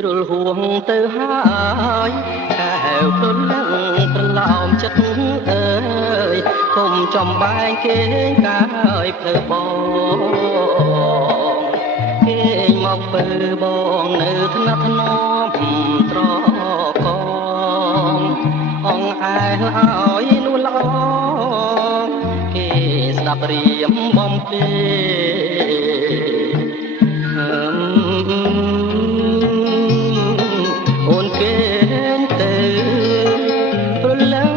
ជ្រុលហួងទៅហើយកែវព្រលឹងប្រឡោមចិត្តអើយគុំចំបែកគេងកាយភ្លើបងគេងមកពើបងនៅថ្នាក់ថ្នមត្រកងអងអែលឲ្យនួនល្អគេស្ដាប់រៀមបំពេអូនគេងទៅព្រលឹង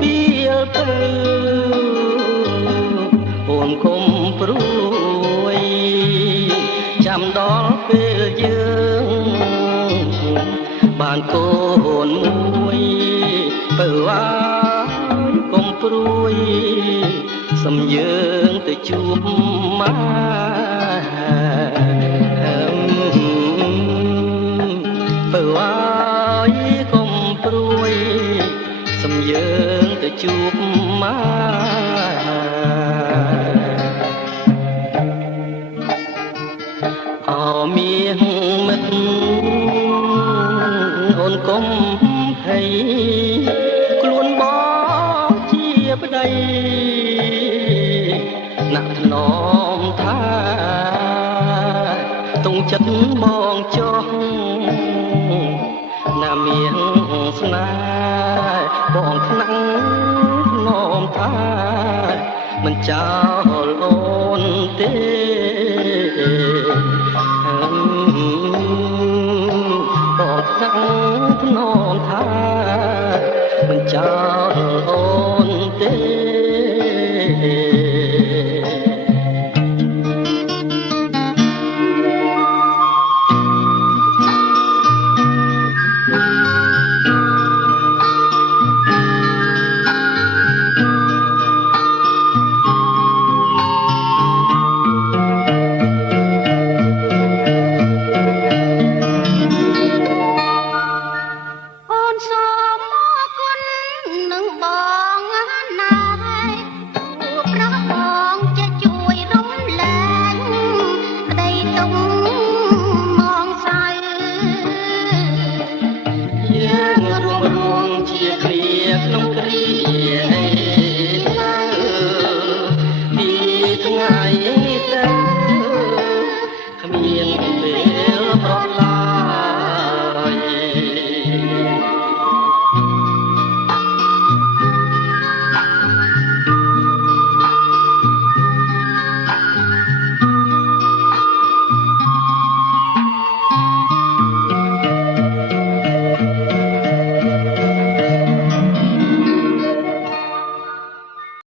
ពីលទៅអូនគុំព្រួយចាំដល់ពេលយើងបានកូនមួយបើអាយកុំព្រួយសំយើងទៅជួបមកបើអាយកុំព្រួយសំយើងទៅជួបមកអមាសមិត្តអូនកុំភ័យខ្លួនបងជាប្តីណាក់ថ្នមថាទងចិត្តបងចោះណាមានស្នេហ៍បងខ្លាំងថ្នមថាមិនចោលអូនទេបងខ្លាំងថ្នមថាមិនចោលអូ